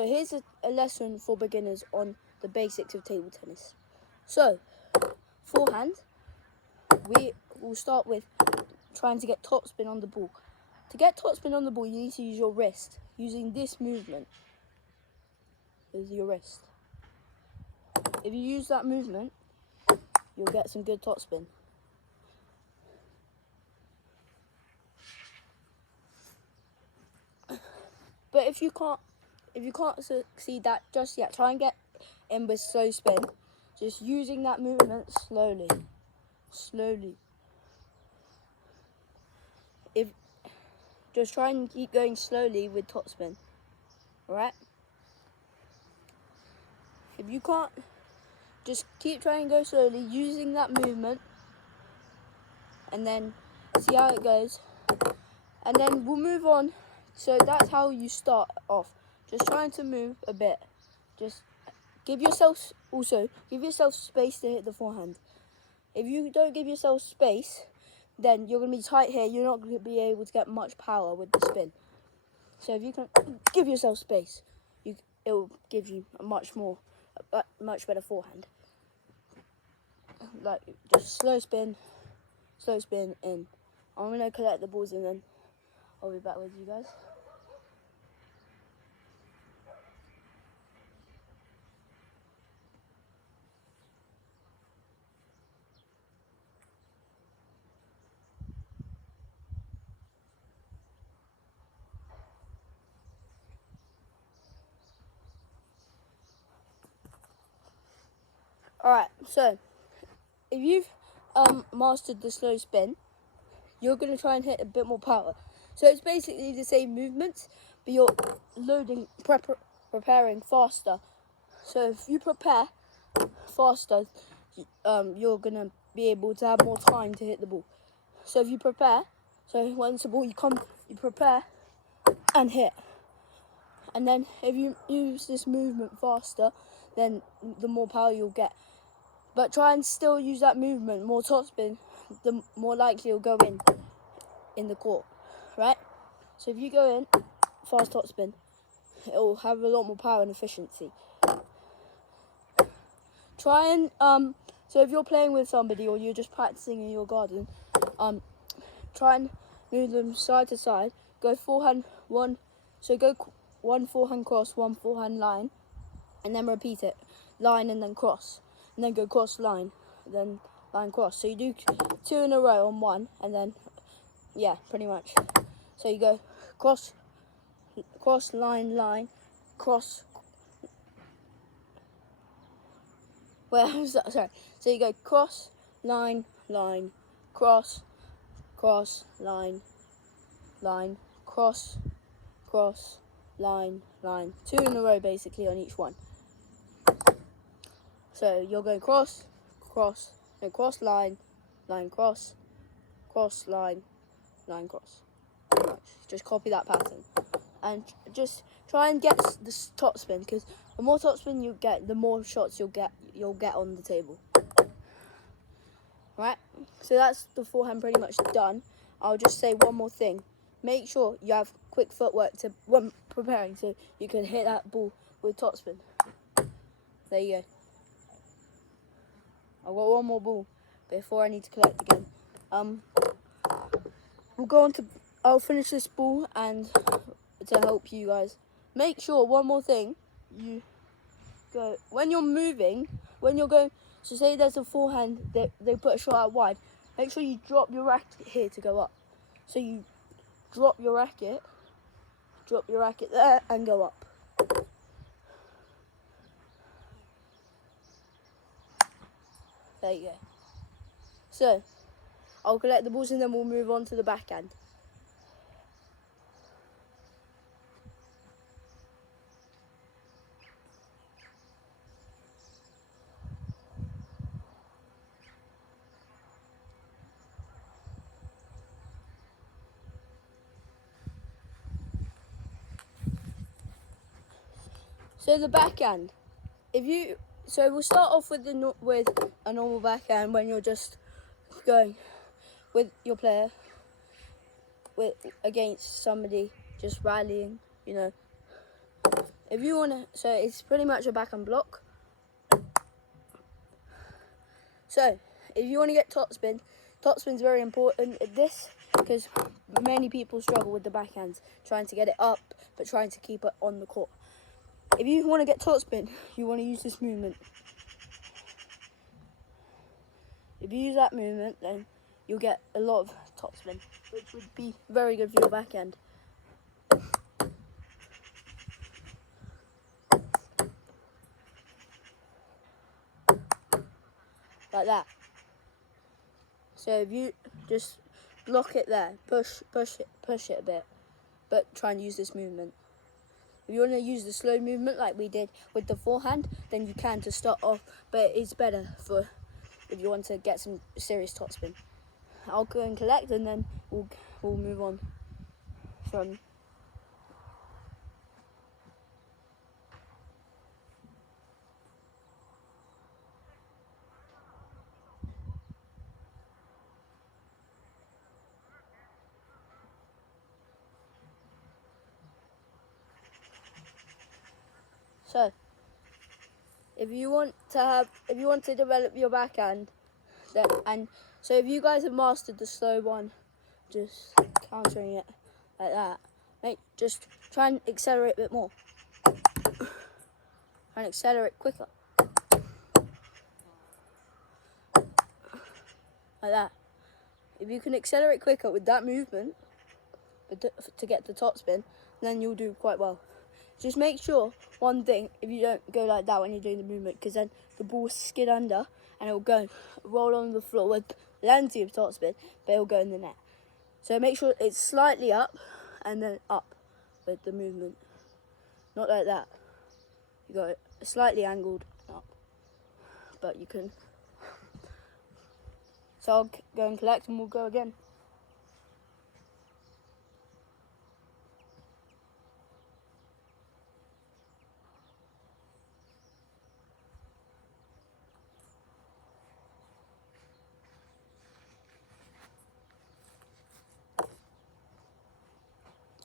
So here's a lesson for beginners on the basics of table tennis. So, forehand, we will start with trying to get topspin on the ball. To get topspin on the ball, you need to use your wrist, using this movement with your wrist. If you use that movement, you'll get some good topspin. But if you can't succeed that just yet, try and get in with slow spin, just using that movement slowly. Just try and keep going slowly with topspin. Alright? If you can't, just keep trying to go slowly using that movement, and then see how it goes. And then we'll move on. So that's how you start off. Just trying to move a bit. Just give yourself space to hit the forehand. If you don't give yourself space, then you're going to be tight here. You're not going to be able to get much power with the spin. So if you can give yourself space, it will give you a much better forehand. Like just slow spin in. I'm going to collect the balls and then I'll be back with you guys. Alright, so if you've mastered the slow spin, you're going to try and hit a bit more power. So it's basically the same movements, but you're preparing faster. So if you prepare faster, you're going to be able to have more time to hit the ball. So if you prepare, so once the ball you prepare and hit. And then if you use this movement faster, then the more power you'll get. But try and still use that movement, more topspin, the more likely you'll go in the court, right? So if you go in, fast topspin, it'll have a lot more power and efficiency. Try and, so if you're playing with somebody or you're just practicing in your garden, try and move them side to side, go forehand, one forehand cross, one forehand line, and then repeat it, line and then cross. And then go cross line, then line cross. So you do 2 in a row on one, and then, yeah, pretty much. So you go cross, line, cross. Well, sorry. So you go cross, line, cross, line, cross, line. 2 in a row basically on each one. So you're going cross, line, cross, line, cross. Pretty much. Just copy that pattern. And just try and get the topspin, because the more topspin you get, the more shots you'll get on the table. Right? So that's the forehand pretty much done. I'll just say one more thing. Make sure you have quick footwork when preparing, so you can hit that ball with topspin. There you go. I've got one more ball before I need to collect again. We'll go on to, I'll finish this ball and to help you guys. Make sure, one more thing, you go, when you're moving, when you're going, so say there's a forehand, they put a shot out wide, make sure you drop your racket here to go up. So you drop your racket there and go up. There you go. So, I'll collect the balls and then we'll move on to the backhand. So the backhand, so we'll start off with a normal backhand when you're just going with your player against somebody, just rallying, if you want to, so it's pretty much a backhand block. So if you want to get topspin's very important at this because many people struggle with the backhands, trying to get it up but trying to keep it on the court. If you want to get topspin, you want to use this movement. If you use that movement, then you'll get a lot of topspin, which would be very good for your backhand. Like that. So if you just block it there, push it a bit, but try and use this movement. If you want to use the slow movement like we did with the forehand, then you can to start off, but it's better for if you want to get some serious topspin. I'll go and collect, and then we'll move on from. So, if you want to develop your backhand, so if you guys have mastered the slow one, just countering it like that, just try and accelerate a bit more. Try and accelerate quicker. Like that. If you can accelerate quicker with that movement to get the topspin, then you'll do quite well. Just make sure, one thing, if you don't go like that when you're doing the movement, because then the ball will skid under and it will go roll on the floor with plenty of topspin, but it will go in the net. So make sure it's slightly up and then up with the movement. Not like that. You got it slightly angled up, but you can. So I'll go and collect and we'll go again.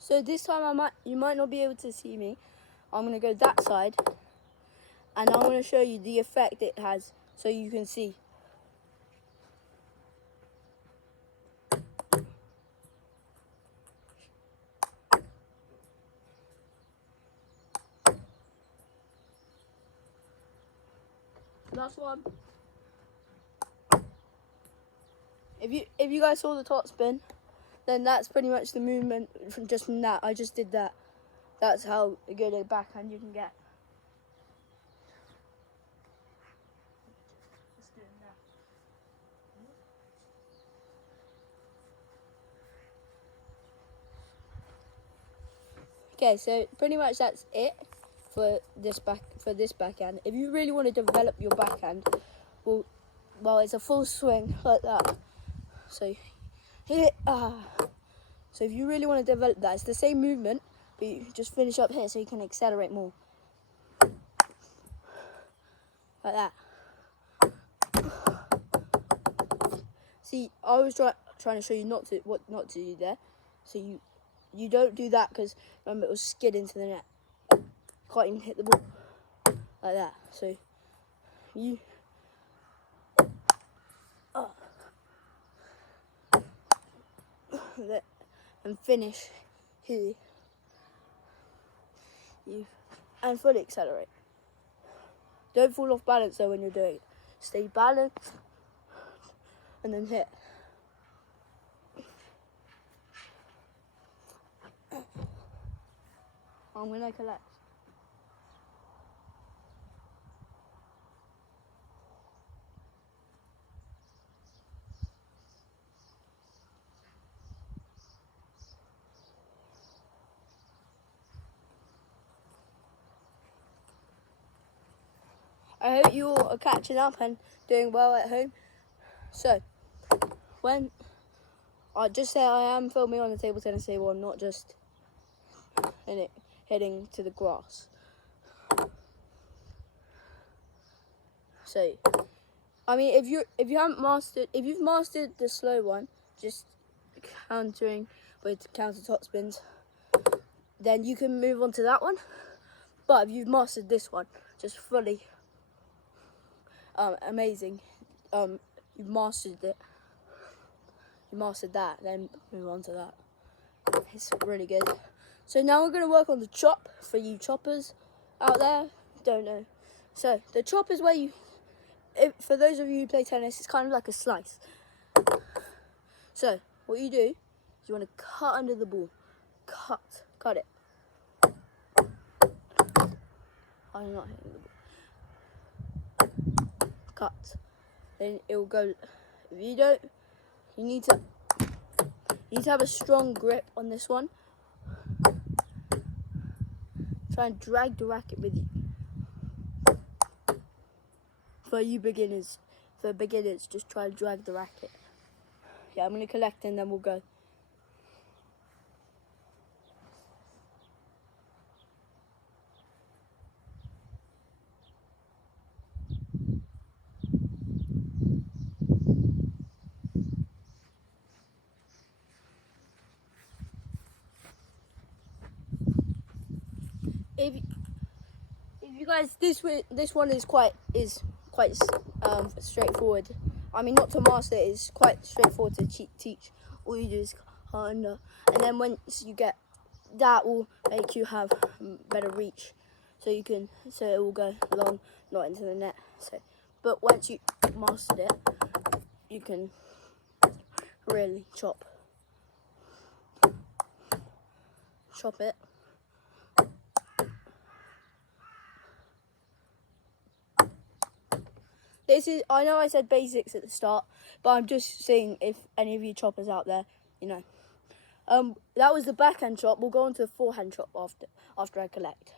So this time you might not be able to see me. I'm going to go that side and I'm going to show you the effect it has so you can see. Last one. If you guys saw the topspin, then that's pretty much the movement from that. I just did that. That's how good a backhand you can get. Okay, so pretty much that's it for this backhand. If you really want to develop your backhand, well, it's a full swing like that. So hit So if you really want to develop that, it's the same movement, but you just finish up here so you can accelerate more. Like that. See, I was trying to show you what not to do there. So you don't do that because remember it will skid into the net. You can't even hit the ball like that. So you and finish here. And fully accelerate. Don't fall off balance though when you're doing it. Stay balanced and then hit. I'm gonna collect. I hope you all are catching up and doing well at home. So, when I just say I am filming on the table tennis table, I'm not just heading to the grass. So, I mean, if you've mastered the slow one, just countering with counter top spins, then you can move on to that one. But if you've mastered this one, just fully amazing. You've mastered it. You mastered that, then move on to that. It's really good. So now we're going to work on the chop for you choppers out there. Don't know. So the chop is where you, for those of you who play tennis, it's kind of like a slice. So what you do is you want to cut under the ball. Cut it. I'm not hitting the ball. Cut. Then it will go. If you don't, you need to have a strong grip on this one. Try and drag the racket with you. For beginners, just try and drag the racket. Yeah, I'm going to collect and then we'll go. If you guys, this one is quite straightforward. I mean, not to master it, it's quite straightforward to teach. All you do is cut under, and then once you get that, will make you have better reach, so it will go long, not into the net. So, but once you mastered it, you can really chop it. I know I said basics at the start, but I'm just seeing if any of you choppers out there, you know. That was the backhand chop. We'll go on to the forehand chop after I collect.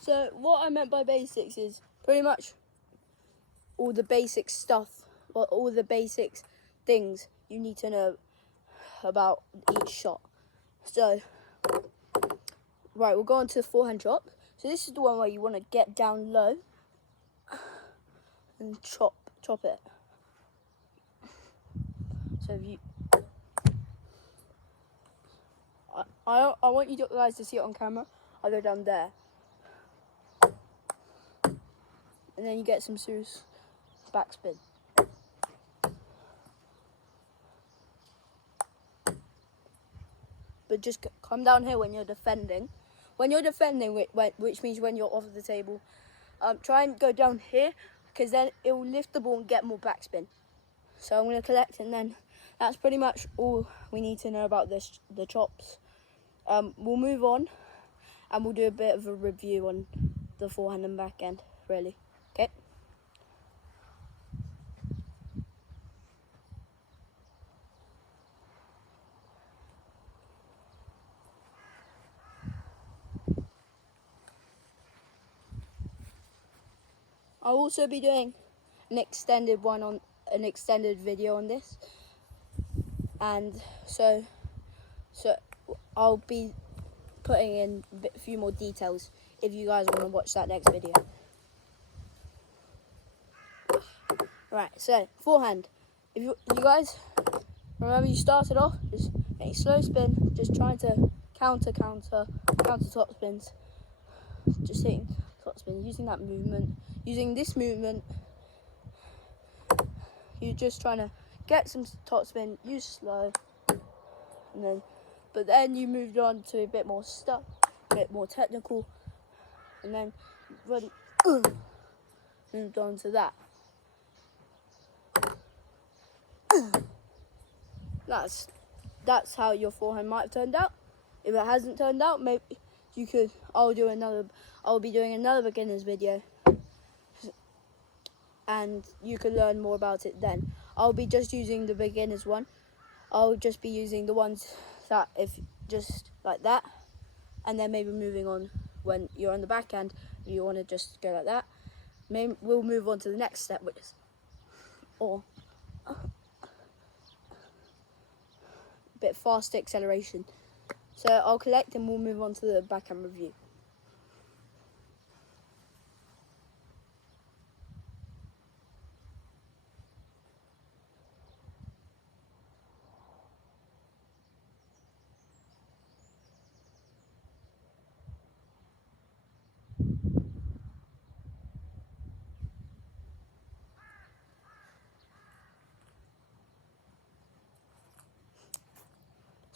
So what I meant by basics is pretty much all the basic stuff, or all the basics things you need to know about each shot. So, right, we'll go on to the forehand chop. So this is the one where you want to get down low and chop it. So if you, I want you guys to see it on camera. I go down there, and then you get some serious backspin. But just come down here when you're defending. When you're defending, which means when you're off the table, try and go down here, because then it will lift the ball and get more backspin. So I'm going to collect, and then that's pretty much all we need to know about the chops. We'll move on, and we'll do a bit of a review on the forehand and backhand, really. Okay? I'll also be doing an extended video on this, and so I'll be putting in a few more details if you guys want to watch that next video. Right, so forehand. If you guys remember, you started off just a slow spin, just trying to counter top spins, just hitting top spin, using that movement, using this movement. You're just trying to get some top spin, use slow, but then you moved on to a bit more stuff, a bit more technical, and then really moved on to that. That's how your forehand might have turned out. If it hasn't turned out, maybe you could. I'll be doing another beginners video, and you can learn more about it then. I'll be just using the beginners one. I'll just be using the ones that if just like that, and then maybe moving on when you're on the backhand. If you want to just go like that, maybe we'll move on to the next step, which is bit faster acceleration. So I'll collect and we'll move on to the backhand review.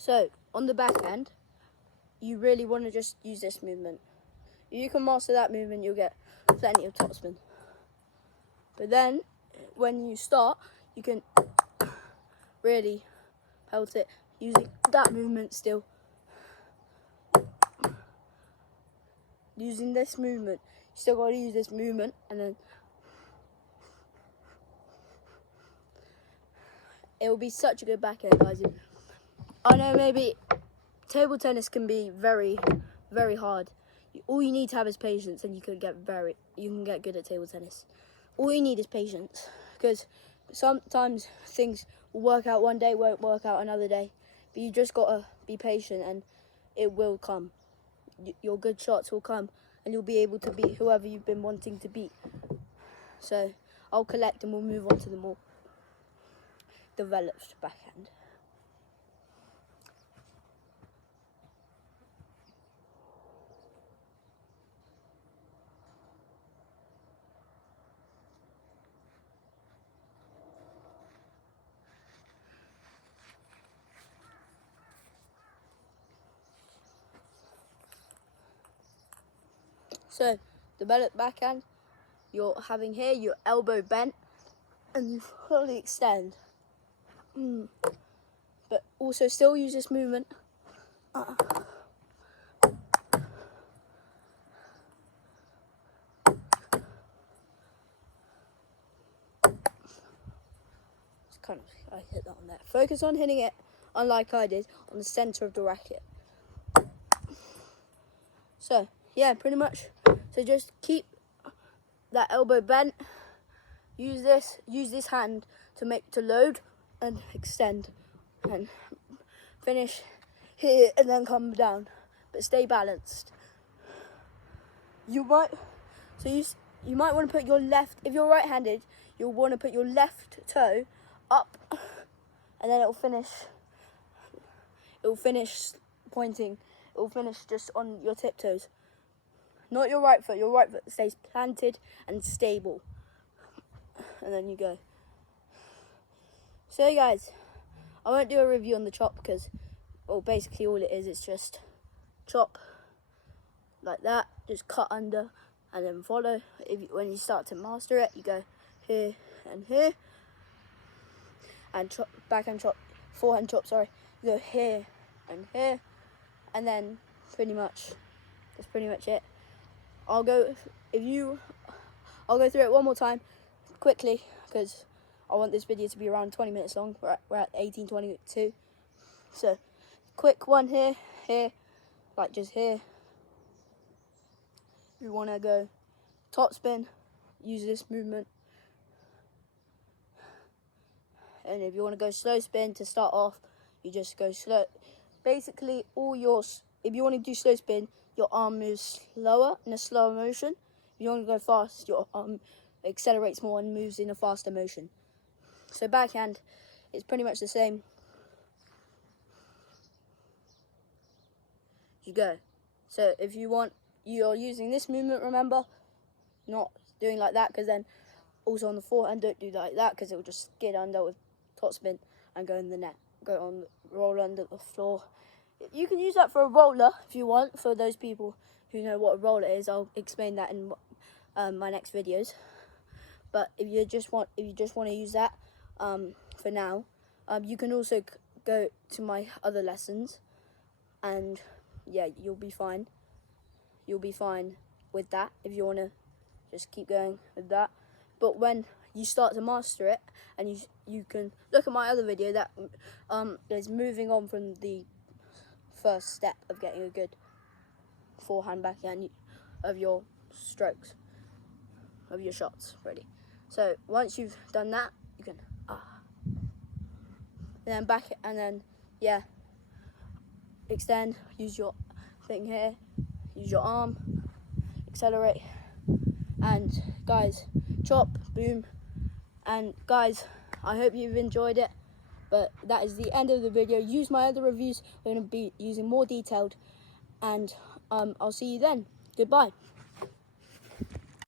So on the backhand, you really want to just use this movement. If you can master that movement, you'll get plenty of topspin. But then, when you start, you can really pelt it using that movement still. Using this movement, you still got to use this movement, and then it will be such a good backhand, guys. I know maybe table tennis can be very, very hard. All you need to have is patience, and you can get good at table tennis. All you need is patience, because sometimes things will work out one day, won't work out another day. But you just gotta be patient, and it will come. Your good shots will come, and you'll be able to beat whoever you've been wanting to beat. So I'll collect, and we'll move on to the more developed backhand. So, developed backhand, you're having here your elbow bent and you fully extend. But also still use this movement. It's kind of, I hit that on there. Focus on hitting it, unlike I did, on the center of the racket. So, yeah, pretty much. So just keep that elbow bent. Use this hand to load and extend, and finish here and then come down. But stay balanced. You might want to put your left, if you're right-handed, you'll want to put your left toe up, and then it'll finish pointing. It will finish just on your tiptoes. Not your right foot. Your right foot stays planted and stable. And then you go. So guys, I won't do a review on the chop because, well, basically all it is, it's just chop like that, just cut under and then follow. When you start to master it, you go here and here, and chop, backhand chop, forehand chop, sorry, you go here and here, and then that's pretty much it. I'll go through it one more time quickly because I want this video to be around 20 minutes long. We're at 18:22. So quick one here, like just here. You want to go top spin, use this movement. And if you want to go slow spin to start off, you just go slow. Basically, if you want to do slow spin, your arm moves slower in a slower motion. If you want to go fast, your arm accelerates more and moves in a faster motion. So backhand is pretty much the same. You go. So if you're using this movement, remember, not doing like that, because then also on the forehand, don't do like that because it will just skid under with topspin and go in the net. Roll under the floor. You can use that for a roller if you want. For those people who know what a roller is, I'll explain that in my next videos. But if you just want to use that for now, you can also go to my other lessons, and yeah, you'll be fine. You'll be fine with that if you want to just keep going with that. But when you start to master it, and you can look at my other video that is moving on from the first step of getting a good forehand backhand of your strokes, of your shots ready. So once you've done that, you can and then yeah, extend, use your thing here, use your arm, accelerate, and guys, chop, boom. And guys, I hope you've enjoyed it, but that is the end of the video. Use my other reviews. We're going to be using more detailed, and I'll see you then. Goodbye.